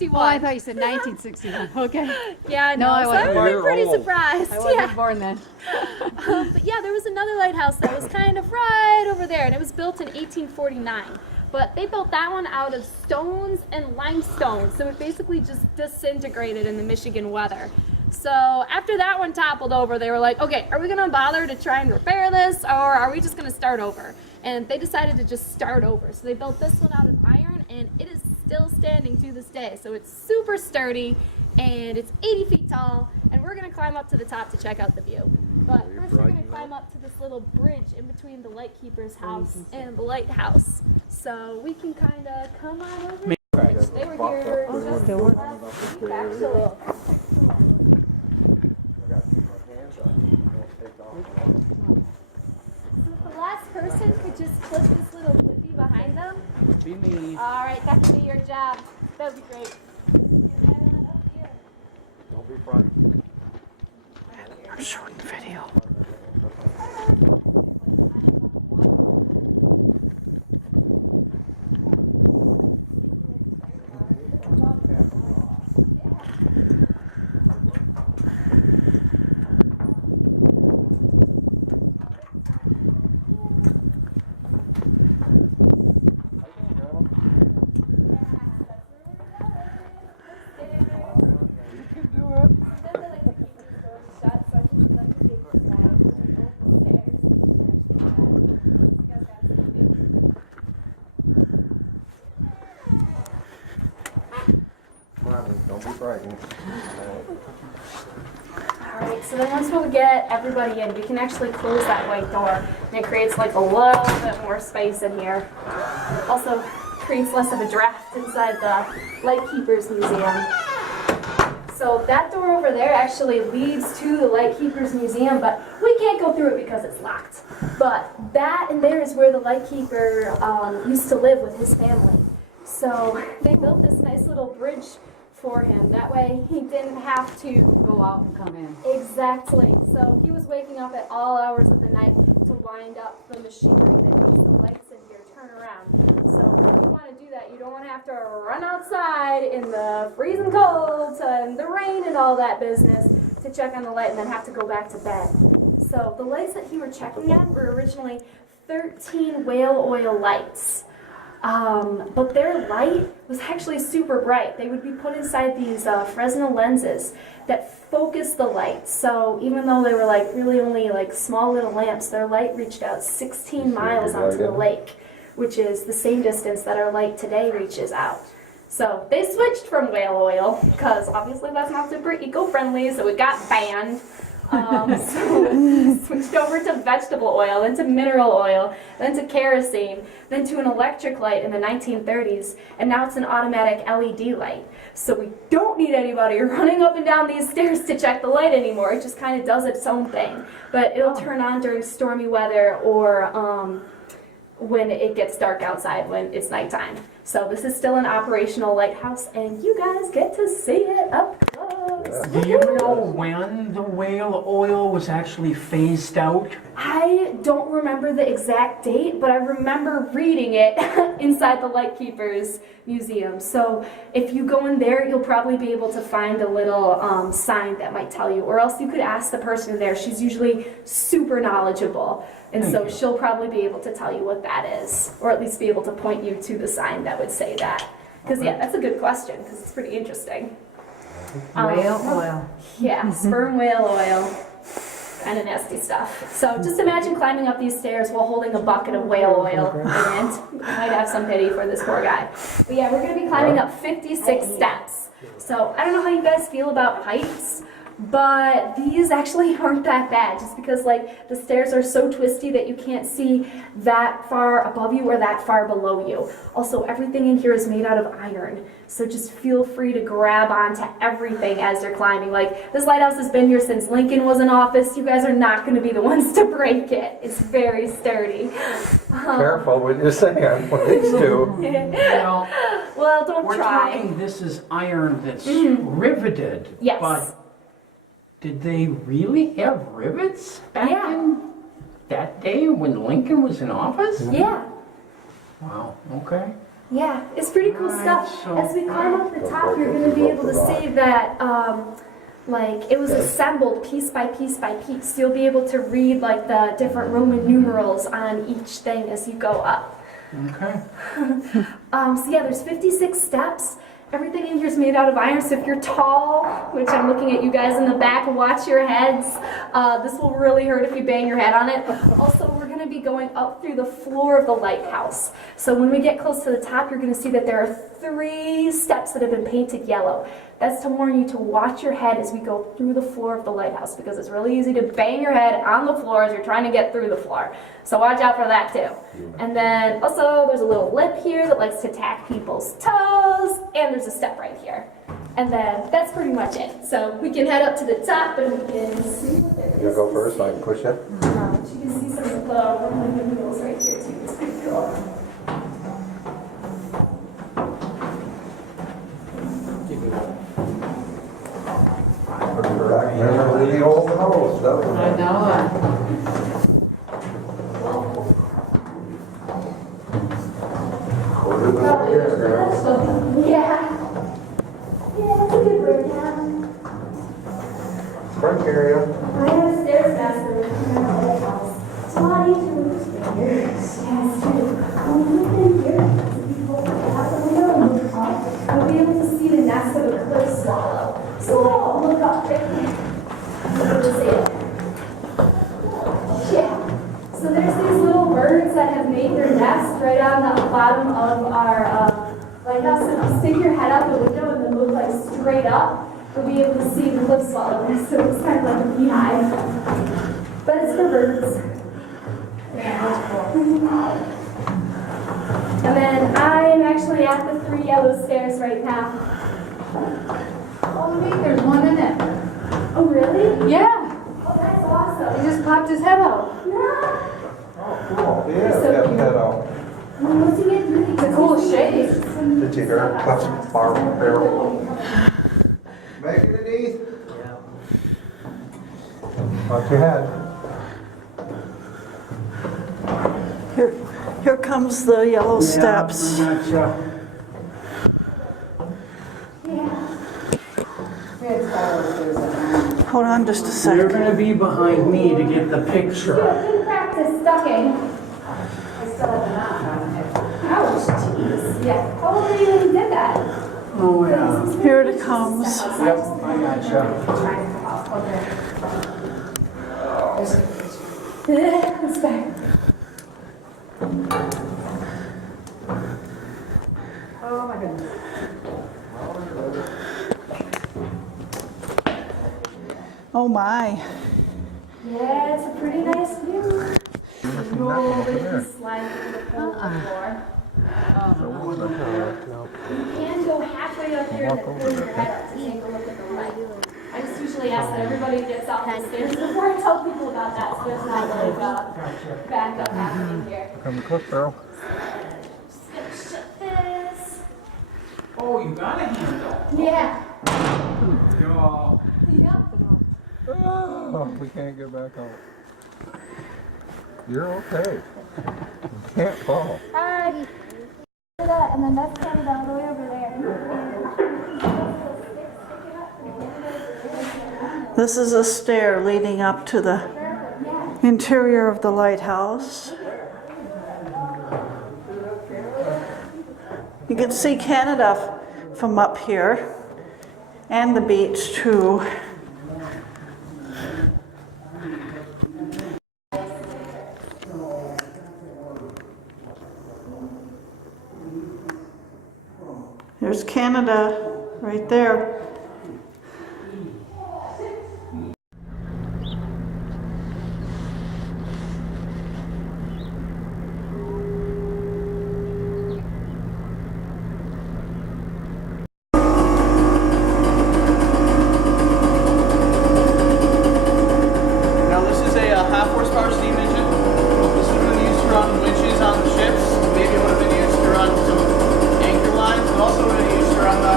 1961. Oh, I thought you said 1961. Okay. Yeah, No, I wasn't so born. I'm pretty surprised. I wasn't born then. But yeah, there was another lighthouse that was kind of right over there, and it was built in 1849. But they built that one out of stones and limestone, so it basically just disintegrated in the Michigan weather. So after that one toppled over, they were like, okay, are we going to bother to try and repair this, or are we just going to start over? And they decided to just start over. So they built this one out of iron, and it is still standing to this day. So it's super sturdy, and it's 80 feet tall, and we're going to climb up to the top to check out the view. But first we're going to climb up to this little bridge in between the lightkeeper's house and the lighthouse. So we can kind of come on over. They were here just last week, actually. The last person could just click this little whippy behind them. Be me. All right, that could be your job. That'd be great. I'm shooting video. Alright, so then once we get everybody in, we can actually close that white door. And it creates like a little bit more space in here. Also creates less of a draft inside the Lightkeepers Museum. So that door over there actually leads to the Lightkeepers Museum, but we can't go through it because it's locked. But that in there is where the Lightkeeper used to live with his family. So they built this nice little bridge for him. That way he didn't have to Go out and come in. exactly. So he was waking up at all hours of the night to wind up the machinery that has the lights in here turn around. So if you want to do that, you don't want to have to run outside in the freezing cold and the rain and all that business to check on the light and then have to go back to bed. So the lights that he were checking at were originally 13 whale oil lights. But their light was actually super bright. They would be put inside these Fresnel lenses that focus the light. So even though they were like really only like small little lamps, their light reached out 16 miles onto the lake, which is the same distance that our light today reaches out. So they switched from whale oil because obviously that's not super eco-friendly, so it got banned. So switched over to vegetable oil, then to mineral oil, then to kerosene, then to an electric light in the 1930s, and now it's an automatic LED light. So we don't need anybody running up and down these stairs to check the light anymore. It just kind of does its own thing. But it'll turn on during stormy weather or when it gets dark outside when it's nighttime. So this is still an operational lighthouse, and you guys get to see it up close. Do you know when the whale oil was actually phased out? I don't remember the exact date, but I remember reading it inside the Lightkeepers Museum. So if you go in there, you'll probably be able to find a little sign that might tell you, or else you could ask the person in there. She's usually super knowledgeable. And so she'll probably be able to tell you what that is, or at least be able to point you to the sign that would say that. Because yeah, that's a good question, because it's pretty interesting. Whale oil. Yeah, sperm whale oil. Kind of nasty stuff. So just imagine climbing up these stairs while holding a bucket of whale oil in it. You might have some pity for this poor guy. But yeah, we're going to be climbing up 56 steps. So I don't know how you guys feel about heights, but these actually aren't that bad, just because like the stairs are so twisty that you can't see that far above you or that far below you. Also, everything in here is made out of iron, so just feel free to grab onto everything as you're climbing. Like, this lighthouse has been here since Lincoln was in office. You guys are not going to be the ones to break it. It's very sturdy. Careful what you're saying with these two. Well, don't We're try. talking, this is iron that's riveted. Yes. But did they really have rivets back in that day when Lincoln was in office? Yeah. Wow, okay. Yeah, it's pretty cool Alright, stuff. so- As we climb up the top, you're going to be able to see that, like, it was assembled piece by piece by piece. You'll be able to read, like, the different Roman numerals on each thing as you go up. Okay. So yeah, there's 56 steps. Everything in here is made out of iron, so if you're tall, which I'm looking at you guys in the back, watch your heads. This will really hurt if you bang your head on it. Also, we're going to be going up through the floor of the lighthouse. So when we get close to the top, you're going to see that there are 3 steps that have been painted yellow. That's to warn you to watch your head as we go through the floor of the lighthouse, because it's really easy to bang your head on the floor as you're trying to get through the floor. So watch out for that too. And then also there's a little lip here that likes to tack people's toes, and there's a step right here. And then that's pretty much it. So we can head up to the top and we can see what there is. You wanna go first so I can push it? You can see some of the Roman numerals right here too. It's pretty cool. Back memories of the old house, I definitely. know. Older than a year ago. Yeah. Yeah, it's a good breakdown. Front area. I have a stairs master in my house. It's a lot easier with stairs. Yeah, it's true. Look in here. People out the window. You'll be able to see the nest of a cliff swallow. So look up right there. You'll be able to see it. Yeah. So there's these little birds that have made their nest right on the bottom of our lighthouse. And if you stick your head out the window and then look like straight up, you'll be able to see the cliff swallow nest. So it's kind of like a beehive. But it's for birds. And then I'm actually at the 3 yellow stairs right now. Oh, neat, there's one in it. Oh, really? Yeah, Oh, that's awesome. he just popped his head out. Yeah. Oh, cool. Yeah, got that out. Once you get through, It's a cool shape. Did you hear it? Cliff bar barrel. Megan and Heath. Watch your head. Here comes the yellow steps. Yeah, I gotcha. Hold on just a So you're second. gonna be behind me to get the picture. Good practice ducking. I still have a knot. Ouch, jeez. Yeah. How old were you when you did that? Oh, yeah. Here it comes. Yep, I gotcha. It's back. Oh my. Yeah, it's a pretty nice view. Never seen that one over there. Slide through the floor. So what was that? You can go halfway up here and then pull your head up to take a look at the light. I just usually ask that everybody gets off the stairs before I tell people about that, so there's not like back up happening here. Come to Cliff Barrel. Oh, you got it? Yeah. Oh, we can't get back out. You're okay. You can't fall. Alright. And then that's Canada all the way over there. This is a stair leading up to the interior of the lighthouse. You can see Canada from up here and the beach too. There's Canada right there. Now this is a half horsepower steam engine. This would have been used to run winches on the ships. Maybe it would have been used to run some anchor lines. It also would have been used to run the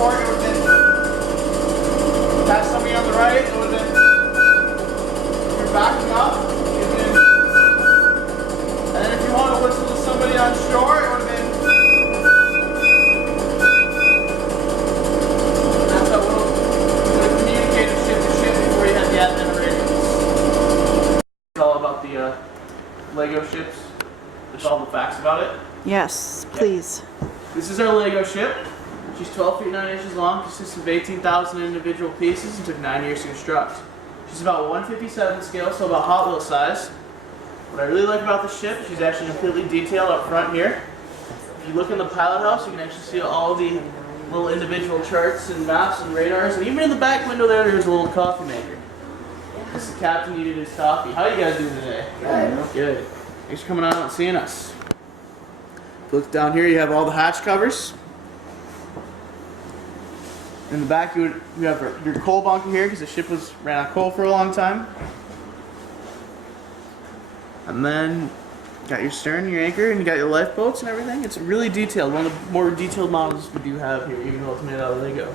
torque, it would have been, that's somebody on the right, it would have been, if you're backing up, it would have been, and then if you want to whistle to somebody on shore, it would have been, and that's how it would have communicated ship to ship before you had the advent radios. It's all about the Lego ships. There's all the facts about it. Yes, please. This is our Lego ship. She's 12 feet 9 inches long, consists of 18,000 individual pieces, and took 9 years to construct. She's about 157 scale, so about Hot Wheel size. What I really like about the ship, she's actually completely detailed up front here. If you look in the pilot house, you can actually see all the little individual charts and maps and radars, and even in the back window there's a little coffee maker. This the captain needed his coffee. How you guys doing today? Good. Good. Thanks for coming out and seeing us. Look down here, you have all the hatch covers. In the back, you have your coal bunker here because the ship ran out of coal for a long time. And then got your stern, your anchor, and you got your lifeboats and everything. It's really detailed. One of the more detailed models we do have here, even though it's made out of Lego.